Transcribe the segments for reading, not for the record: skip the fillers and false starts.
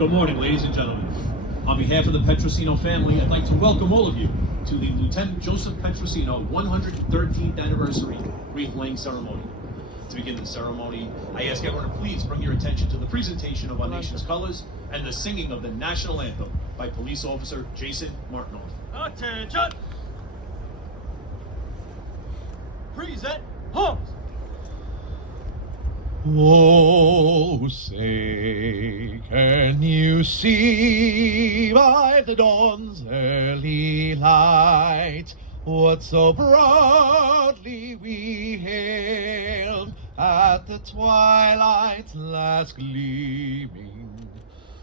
Good morning, ladies and gentlemen. On behalf of the Petrosino family, I'd like to welcome all of you to the Lieutenant Joseph Petrosino 113th anniversary wreath-laying ceremony. To begin the ceremony, I ask everyone to please bring your attention to the presentation of our nation's colors and the singing of the national anthem by Police Officer Jason Martinoff. Attention! Present arms! Oh, say, can you see by the dawn's early light what so proudly we hailed at the twilight's last gleaming,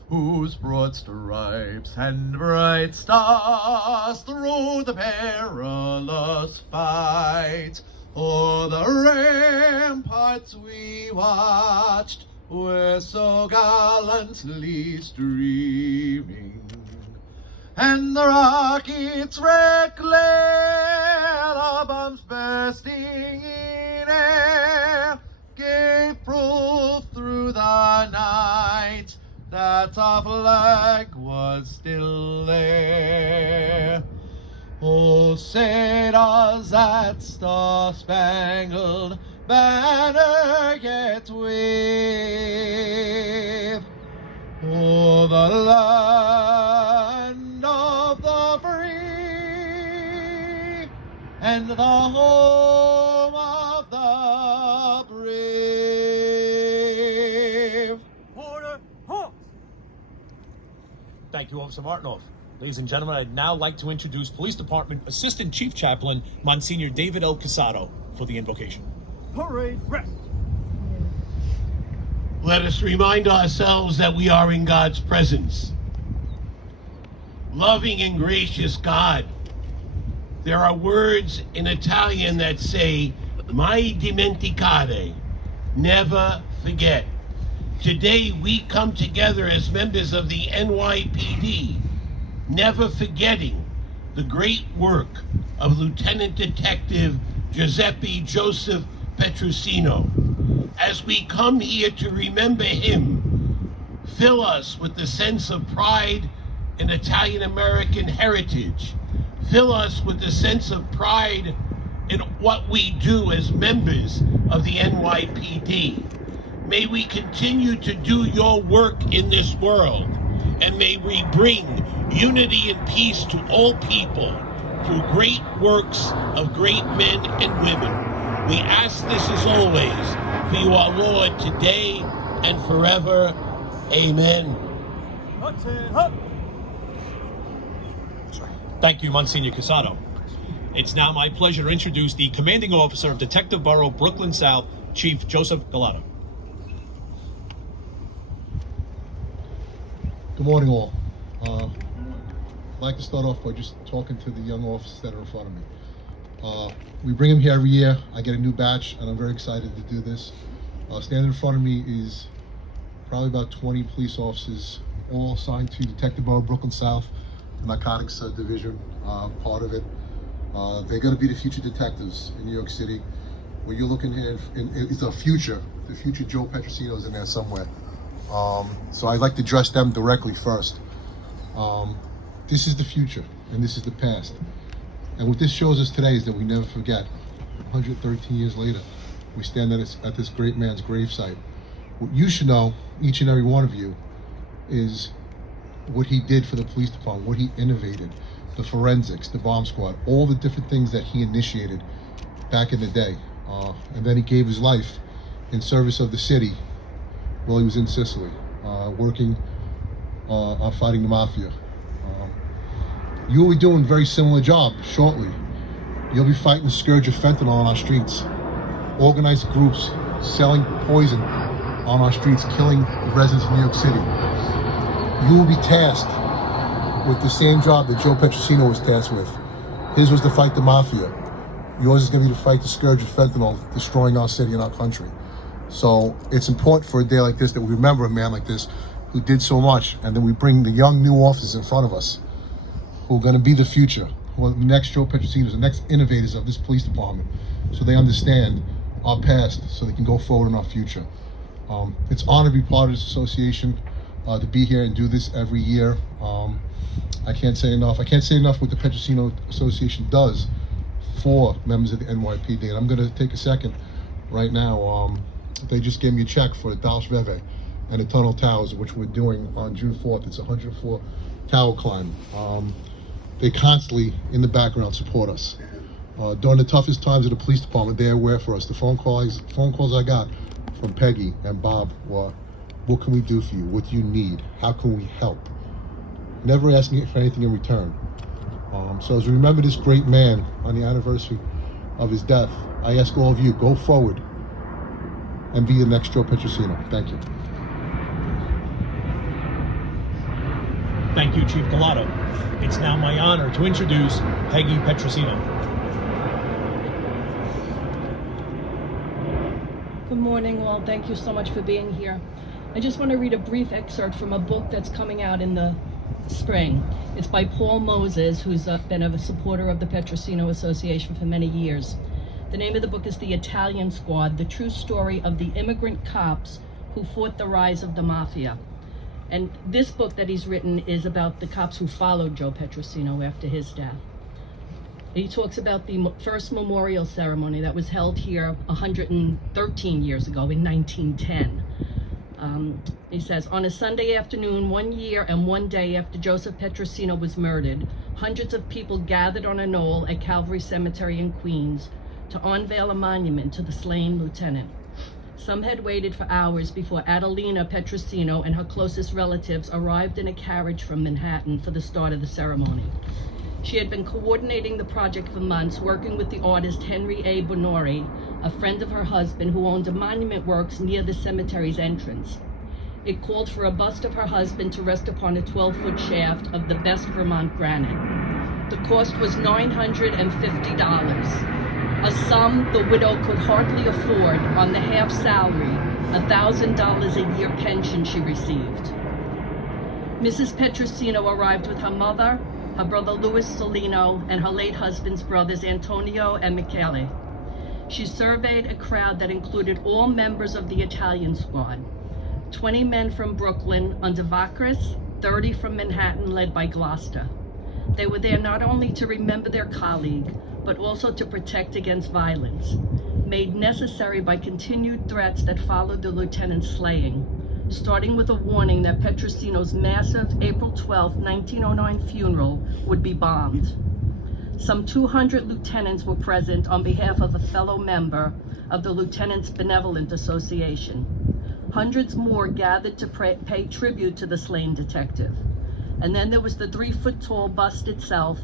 whose broad stripes and bright stars through the perilous fight o'er the ramparts we watched were so gallantly streaming, and the rockets' red glare, the bombs bursting in air, gave proof through the night that our flag was still there. Oh, say does that star-spangled banner yet wave o'er the land of the free and the home of the brave? Order, halt! Thank you, Officer Martinoff. Ladies and gentlemen, I'd now like to introduce Police Department Assistant Chief Chaplain, Monsignor David L. Casado, for the invocation. Parade rest! Let us remind ourselves that we are in God's presence. Loving and gracious God, there are words in Italian that say, mai dimenticare, never forget. Today we come together as members of the NYPD, never forgetting the great work of Lieutenant Detective Giuseppe Joseph Petrosino. As we come here to remember him, fill us with the sense of pride in Italian-American heritage. Fill us with the sense of pride in what we do as members of the NYPD. May we continue to do your work in this world, and may we bring unity and peace to all people through great works of great men and women. We ask this as always for you, our Lord, today and forever. Amen. Thank you, Monsignor Casado. It's now my pleasure to introduce the Commanding Officer of Detective Bureau, Brooklyn South, Chief Joseph Gallardo. Good morning, all. I'd like to start off by just talking to the young officers that are in front of me. We bring them here every year. I get a new batch, and I'm very excited to do this. Standing in front of me is probably about 20 police officers, all assigned to Detective Bureau, Brooklyn South, the Narcotics Division, part of it. They're going to be the future detectives in New York City. What you're looking at is the future Joe Petrosino is in there somewhere. So I'd like to address them directly first. This is the future, and this is the past. And what this shows us today is that we never forget. 113 years later, we stand at this great man's gravesite. What you should know, each and every one of you, is what he did for the police department, what he innovated, the forensics, the bomb squad, all the different things that he initiated back in the day. And then he gave his life in service of the city while he was in Sicily, working on fighting the mafia. You will be doing a very similar job shortly. You'll be fighting the scourge of fentanyl on our streets. Organized groups selling poison on our streets, killing the residents of New York City. You will be tasked with the same job that Joe Petrosino was tasked with. His was to fight the mafia. Yours is going to be to fight the scourge of fentanyl, destroying our city and our country. So it's important for a day like this that we remember a man like this who did so much, and then we bring the young new officers in front of us who are going to be the future, who are the next Joe Petrosinos, the next innovators of this police department, so they understand our past, so they can go forward in our future. It's an honor to be part of this association. to be here and do this every year. I can't say enough. I can't say enough what the Petrosino Association does for members of the NYPD. And I'm going to take a second right now. They just gave me a check for the Dalsh Veve and the Tunnel Towers, which we're doing on June 4th. It's a 104 tower climb. They constantly, in the background, support us. During the toughest times of the police department, they're aware for us. The phone calls I got from Peggy and Bob were, what can we do for you? What do you need? How can we help? Never asking for anything in return. So as we remember this great man on the anniversary of his death, I ask all of you, go forward and be the next Joe Petrosino. Thank you. Thank you, Chief Gallardo. It's now my honor to introduce Peggy Petrosino. Good morning, all. Thank you so much for being here. I just want to read a brief excerpt from a book that's coming out in the spring. It's by Paul Moses, who's been a supporter of the Petrosino Association for many years. The name of the book is The Italian Squad, the true story of the immigrant cops who fought the rise of the mafia. And this book that he's written is about the cops who followed Joe Petrosino after his death. He talks about the first memorial ceremony that was held here 113 years ago in 1910. He says, on a Sunday afternoon, 1 year and 1 day after Joseph Petrosino was murdered, hundreds of people gathered on a knoll at Calvary Cemetery in Queens to unveil a monument to the slain lieutenant. Some had waited for hours before Adelina Petrosino and her closest relatives arrived in a carriage from Manhattan for the start of the ceremony. She had been coordinating the project for months, working with the artist Henry A. Bonori, a friend of her husband who owned a monument works near the cemetery's entrance. It called for a bust of her husband to rest upon a 12-foot shaft of the best Vermont granite. The cost was $950, a sum the widow could hardly afford on the half salary, $1,000 a year pension she received. Mrs. Petrosino arrived with her mother, her brother Louis Solino, and her late husband's brothers Antonio and Michele. She surveyed a crowd that included all members of the Italian Squad, 20 men from Brooklyn under Vacris, 30 from Manhattan led by Gloucester. They were there not only to remember their colleague, but also to protect against violence, made necessary by continued threats that followed the lieutenant's slaying, starting with a warning that Petrosino's massive April 12, 1909 funeral would be bombed. Some 200 lieutenants were present on behalf of a fellow member of the Lieutenants Benevolent Association. Hundreds more gathered to pay tribute to the slain detective. And then there was the 3-foot-tall bust itself,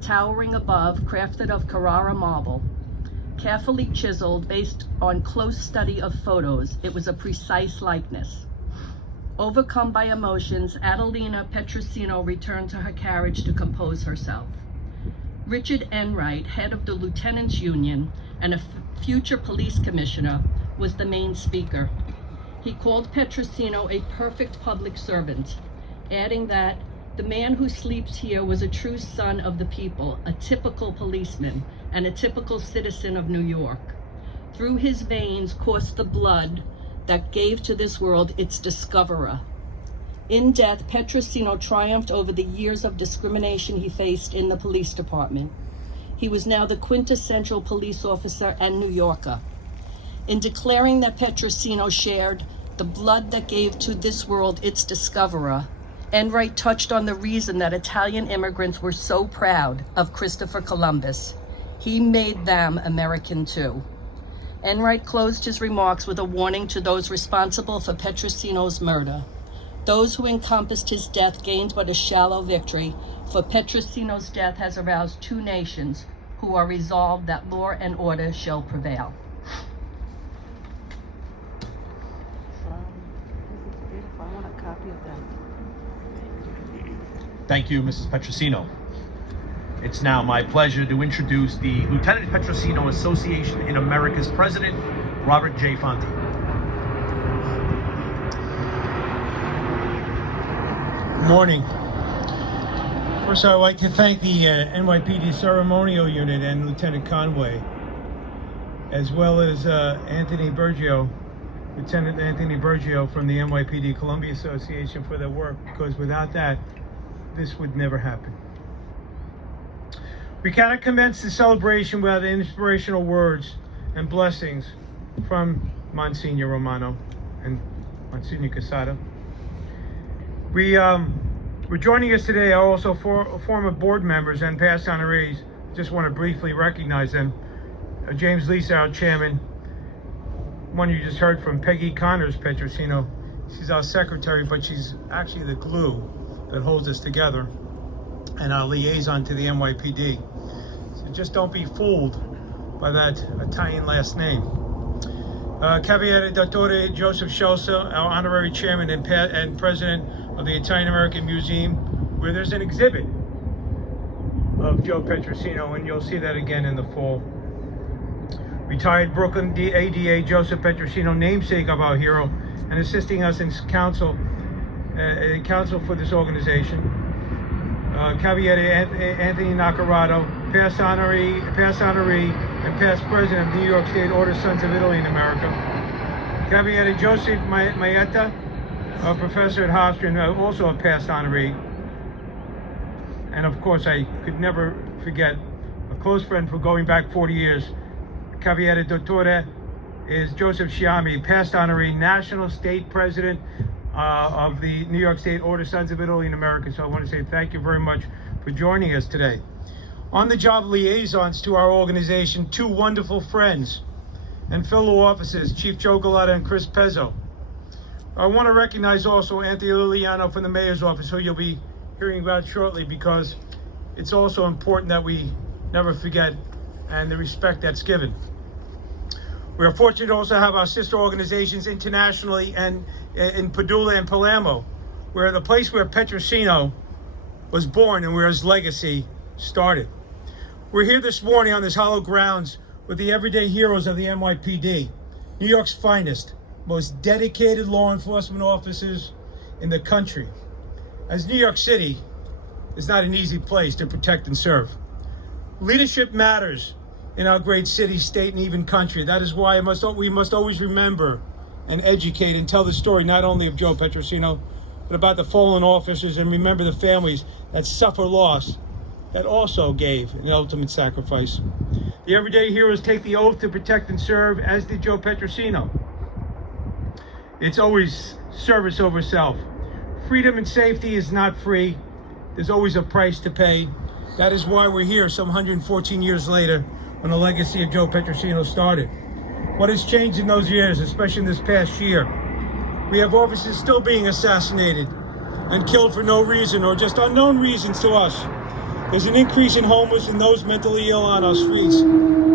towering above, crafted of Carrara marble. Carefully chiseled based on close study of photos, it was a precise likeness. Overcome by emotions, Adelina Petrosino returned to her carriage to compose herself. Richard Enright, head of the Lieutenants Union and a future police commissioner, was the main speaker. He called Petrosino a perfect public servant, adding that the man who sleeps here was a true son of the people, a typical policeman, and a typical citizen of New York. Through his veins coursed the blood that gave to this world its discoverer. In death, Petrosino triumphed over the years of discrimination he faced in the police department. He was now the quintessential police officer and New Yorker. In declaring that Petrosino shared the blood that gave to this world its discoverer, Enright touched on the reason that Italian immigrants were so proud of Christopher Columbus. He made them American too. Enright closed his remarks with a warning to those responsible for Petrosino's murder. Those who encompassed his death gained but a shallow victory, for Petrosino's death has aroused two nations who are resolved that law and order shall prevail. I want a copy of that. Thank you, Mrs. Petrosino. It's now my pleasure to introduce the Lieutenant Petrosino Association in America's president, Robert J. Fonte. Good morning. First, I'd like to thank the NYPD Ceremonial Unit and Lieutenant Conway, as well as Anthony Bergio Lieutenant Anthony Bergio from the NYPD Columbia Association for their work, because without that, this would never happen. We cannot commence the celebration without inspirational words and blessings from Monsignor Romano and Monsignor Casada. We're joining us today are also former board members and past honorees. Just want to briefly recognize them. James Lisa, our chairman. One you just heard from, Peggy Connors Petrosino. She's our secretary, but she's actually the glue that holds us together, and our liaison to the NYPD. So just don't be fooled by that Italian last name. Cavaliere Dottore Joseph Scelsa, our honorary chairman and president of the Italian American Museum, where there's an exhibit of Joe Petrosino, and you'll see that again in the fall. Retired Brooklyn ADA Joseph Petrosino, namesake of our hero, and assisting us in counsel for this organization. Cavaliere Anthony Naccarato, past honoree, and past president of the New York State Order Sons of Italy in America. Cavaliere Joseph Maetta, a professor at Hofstra, also a past honoree. And of course, I could never forget a close friend for going back 40 years. Cavaliere Dottore is Joseph Sciammi, past honoree, national state president of the New York State Order Sons of Italy in America. So I want to say thank you very much for joining us today. On the job liaisons to our organization, two wonderful friends and fellow officers, Chief Joe Gallardo and Chris Pezzo. I want to recognize also Anthony Uliano from the mayor's office, who you'll be hearing about shortly, because it's also important that we never forget and the respect that's given. We are fortunate to also have our sister organizations internationally and in Padula and Palermo, where the place where Petrosino was born and where his legacy started. We're here this morning on this hallowed grounds with the everyday heroes of the NYPD, New York's finest, most dedicated law enforcement officers in the country. As New York City is not an easy place to protect and serve. Leadership matters in our great city, state, and even country. That is why we must always remember and educate and tell the story not only of Joe Petrosino, but about the fallen officers, and remember the families that suffer loss that also gave an ultimate sacrifice. The everyday heroes take the oath to protect and serve, as did Joe Petrosino. It's always service over self. Freedom and safety is not free. There's always a price to pay. That is why we're here some 114 years later, when the legacy of Joe Petrosino started. What has changed in those years, especially in this past year? We have officers still being assassinated and killed for no reason, or just unknown reasons to us. There's an increase in homeless and those mentally ill on our streets,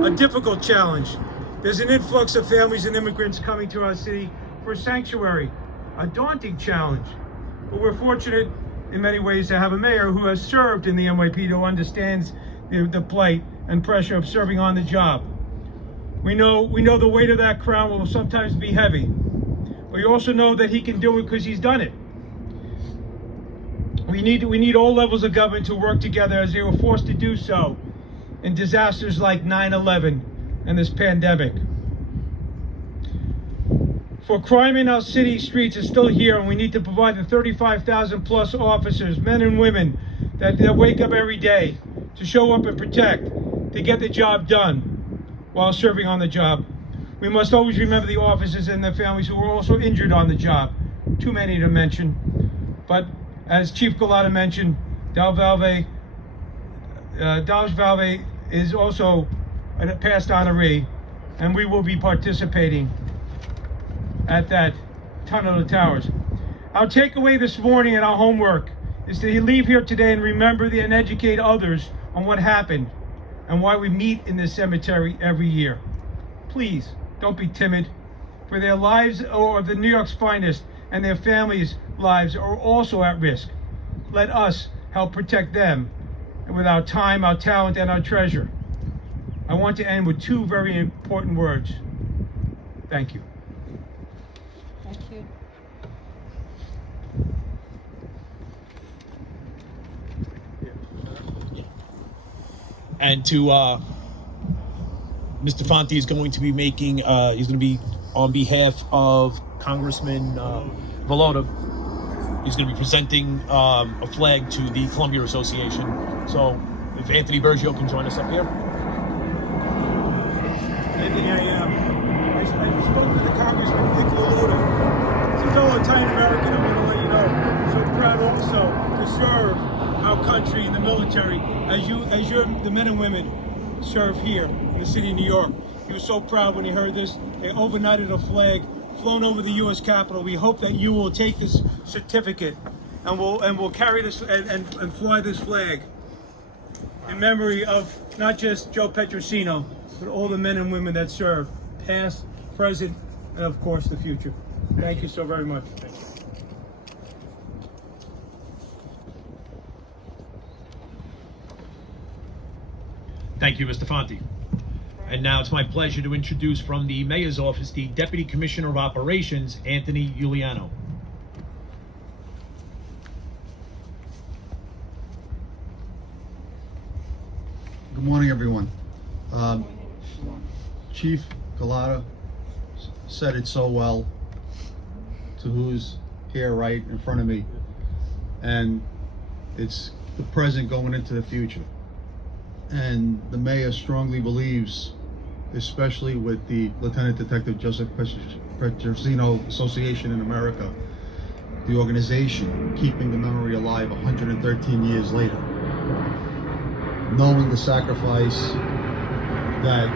a difficult challenge. There's an influx of families and immigrants coming to our city for sanctuary, a daunting challenge. But we're fortunate in many ways to have a mayor who has served in the NYPD, who understands the plight and pressure of serving on the job. We know the weight of that crown will sometimes be heavy, but we also know that he can do it because he's done it. We need all levels of government to work together, as they were forced to do so in disasters like 9/11 and this pandemic. For crime in our city streets is still here, and we need to provide the 35,000 plus officers, men and women, that wake up every day to show up and protect, to get the job done while serving on the job. We must always remember the officers and their families who were also injured on the job. Too many to mention. But as Chief Gallardo mentioned, Dal Valve is also a past honoree, and we will be participating at that Tunnel of Towers. Our takeaway this morning and our homework is to leave here today and remember and educate others on what happened and why we meet in this cemetery every year. Please, don't be timid, for their lives or the New York's finest and their families' lives are also at risk. Let us help protect them with our time, our talent, and our treasure. I want to end with two very important words. Thank you. Thank you. And to Mr. Fonte is going to be making, he's going to be on behalf of Congressman Gallardo. He's going to be presenting a flag to the Columbia Association. So if Anthony Bergio can join us up here. Anthony, I spoke to the Congressman Gallardo. As a fellow Italian American, I want to let you know, so proud also to serve our country in the military as the men and women serve here in the city of New York. He was so proud when he heard this. They overnighted a flag flown over the U.S. Capitol. We hope that you will take this certificate and we'll carry this and fly this flag in memory of not just Joe Petrosino, but all the men and women that serve, past, present, and of course the future. Thank you so very much. Thank you, Mr. Fonte. And now it's my pleasure to introduce from the Mayor's Office the Deputy Commissioner of Operations, Anthony Uliano. Good morning, everyone. Chief Gallardo said it so well, to who's here right in front of me, and it's the present going into the future. And the mayor strongly believes, especially with the Lieutenant Detective Joseph Petrosino Association in America, the organization keeping the memory alive 113 years later, knowing the sacrifice that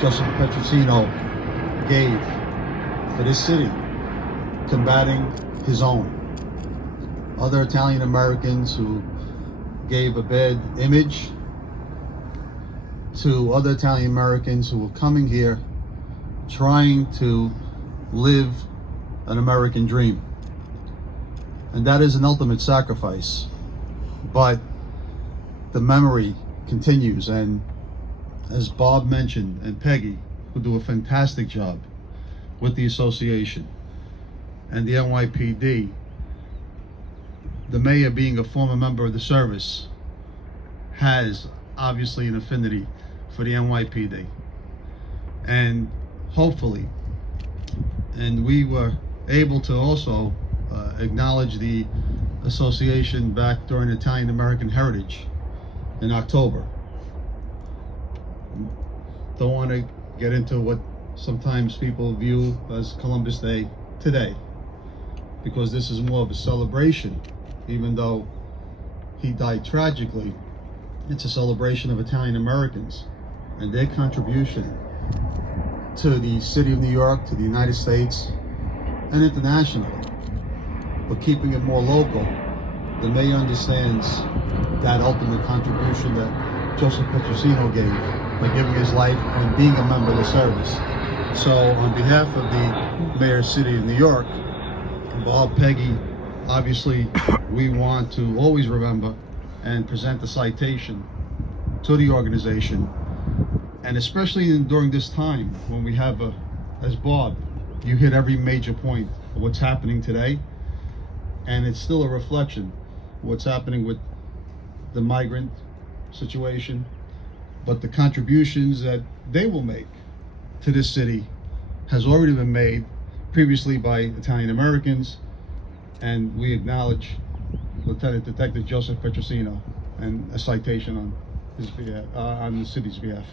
Joseph Petrosino gave for this city, combating his own. Other Italian Americans who gave a bad image to other Italian Americans who were coming here trying to live an American dream. And that is an ultimate sacrifice. But the memory continues, and as Bob mentioned, and Peggy, who do a fantastic job with the association and the NYPD, the mayor being a former member of the service has obviously an affinity for the NYPD. And hopefully, and we were able to also acknowledge the association back during Italian American Heritage in October. Don't want to get into what sometimes people view as Columbus Day today, because this is more of a celebration. Even though he died tragically, it's a celebration of Italian Americans and their contribution to the city of New York, to the United States, and internationally. But keeping it more local, the mayor understands that ultimate contribution that Joseph Petrosino gave by giving his life and being a member of the service. So on behalf of the mayor's city of New York, Bob, Peggy, obviously we want to always remember and present a citation to the organization, and especially during this time when we have as Bob, you hit every major point of what's happening today, and it's still a reflection of what's happening with the migrant situation, but the contributions that they will make to this city has already been made previously by Italian Americans, and we acknowledge Lieutenant Detective Joseph Petrosino and a citation on his behalf, on the city's behalf.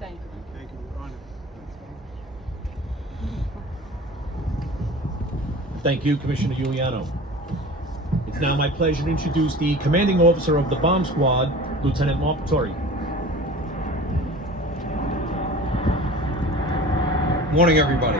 Thank you. Thank you. We're honored. Thank you, Commissioner Uliano. It's now my pleasure to introduce the commanding officer of the bomb squad, Lieutenant Mark Torrey. Morning, everybody.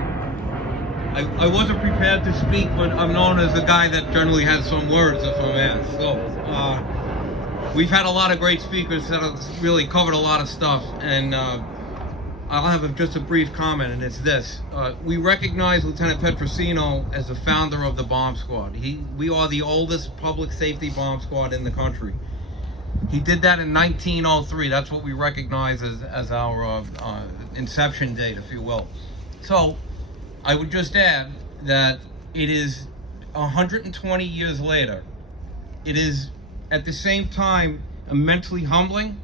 I wasn't prepared to speak, but I'm known as the guy that generally has some words if I'm asked. So, we've had a lot of great speakers that have really covered a lot of stuff, and I'll have just a brief comment, and it's this. We recognize Lieutenant Petrosino as the founder of the bomb squad. We are the oldest public safety bomb squad in the country. He did that in 1903. That's what we recognize as our inception date, if you will. So, I would just add that it is 120 years later. It is at the same time immensely humbling,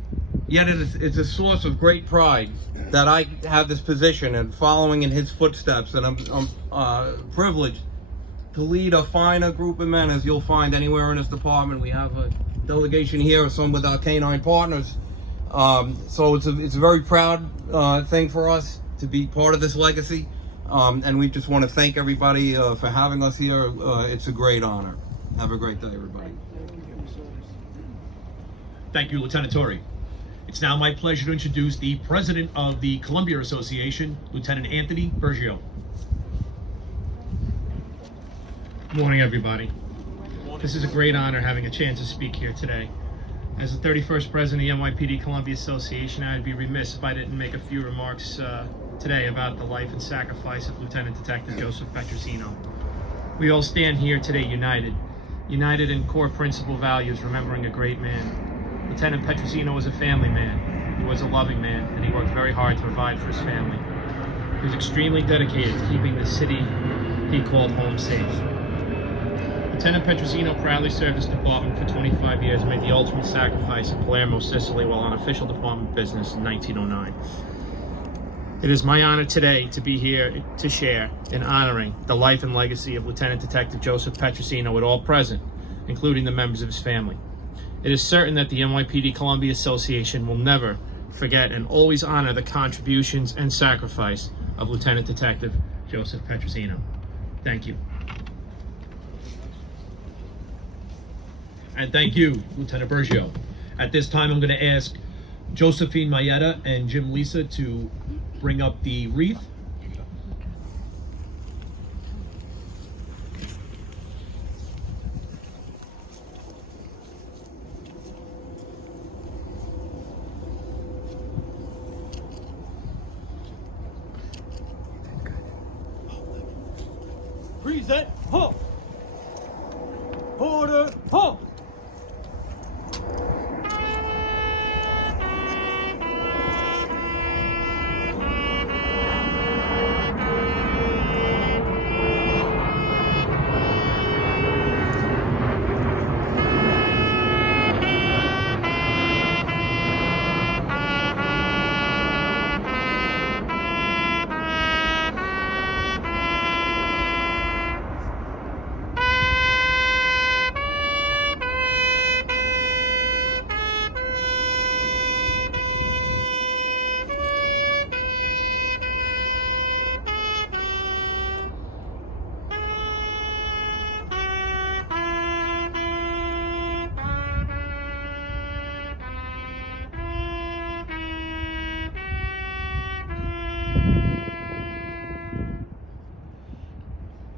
yet it's a source of great pride that I have this position and following in his footsteps, and I'm privileged to lead a finer group of men as you'll find anywhere in this department. We have a delegation here, some with our canine partners. So it's a very proud thing for us to be part of this legacy. And we just want to thank everybody for having us here. It's a great honor. Have a great day, everybody. Thank you, Lieutenant Torrey. It's now my pleasure to introduce the president of the Columbia Association, Lieutenant Anthony Bergio. Good morning, everybody. This is a great honor having a chance to speak here today. As the 31st president of the NYPD Columbia Association, I'd be remiss if I didn't make a few remarks today about the life and sacrifice of Lieutenant Detective Joseph Petrosino. We all stand here today united in core principle values, remembering a great man. Lieutenant Petrosino was a family man, he was a loving man, and he worked very hard to provide for his family. He was extremely dedicated to keeping the city he called home safe. Lieutenant Petrosino proudly served this department for 25 years and made the ultimate sacrifice in Palermo, Sicily while on official department business in 1909. It is my honor today to be here to share in honoring the life and legacy of Lieutenant Detective Joseph Petrosino with all present, including the members of his family. It is certain that the NYPD Columbia Association will never forget and always honor the contributions and sacrifice of Lieutenant Detective Joseph Petrosino. Thank you. And thank you, Lieutenant Bergio. At this time, I'm going to ask Josephine Mayetta and Jim Lisa to bring up the wreath. Present, halt! Order, halt!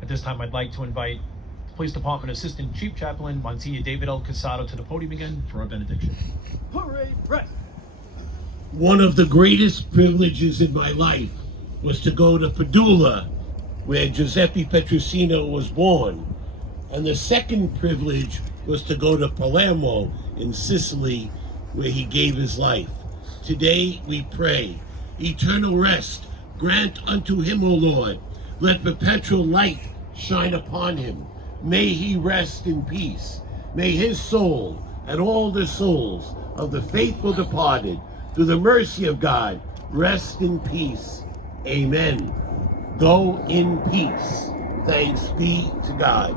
At this time, I'd like to invite Police Department Assistant Chief Chaplain Monsignor David L. Casado to the podium again for our benediction. Parade, rest! One of the greatest privileges in my life was to go to Padula, where Giuseppe Petrosino was born. And the second privilege was to go to Palermo in Sicily, where he gave his life. Today we pray, eternal rest grant unto him, O Lord. Let perpetual light shine upon him. May he rest in peace. May his soul and all the souls of the faithful departed, through the mercy of God, rest in peace. Amen. Go in peace. Thanks be to God.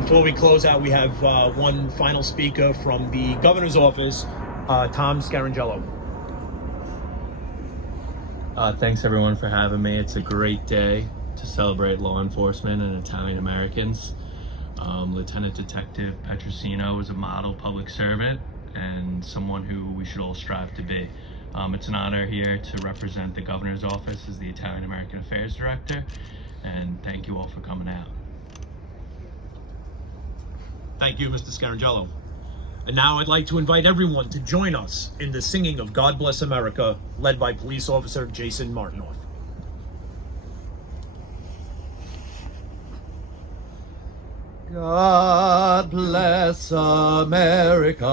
Before we close out, we have one final speaker from the governor's office, Tom Scarangello. Thanks everyone for having me. It's a great day to celebrate law enforcement and Italian Americans. Lieutenant Detective Petrosino is a model public servant and someone who we should all strive to be. It's an honor here to represent the governor's office as the Italian American Affairs Director, and thank you all for coming out. Thank you, Mr. Scarangello. And now I'd like to invite everyone to join us in the singing of God Bless America, led by Police Officer Jason Martinoff. God bless America,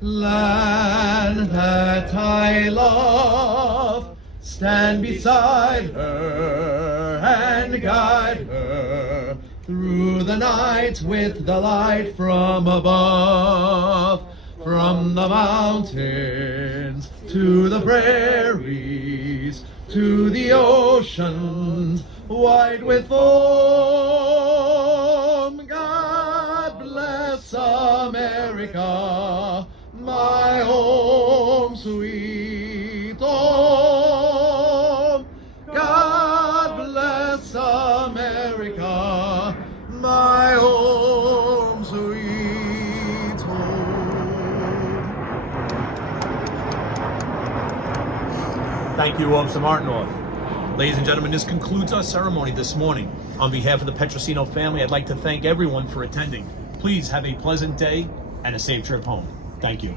land that I love. Stand beside her and guide her through the night with the light from above. From the mountains to the prairies, to the oceans white with foam. God bless America, my home sweet home. God bless America, my home sweet home. Thank you, Officer Martinoff. Ladies and gentlemen, this concludes our ceremony this morning. On behalf of the Petrosino family, I'd like to thank everyone for attending. Please have a pleasant day and a safe trip home. Thank you.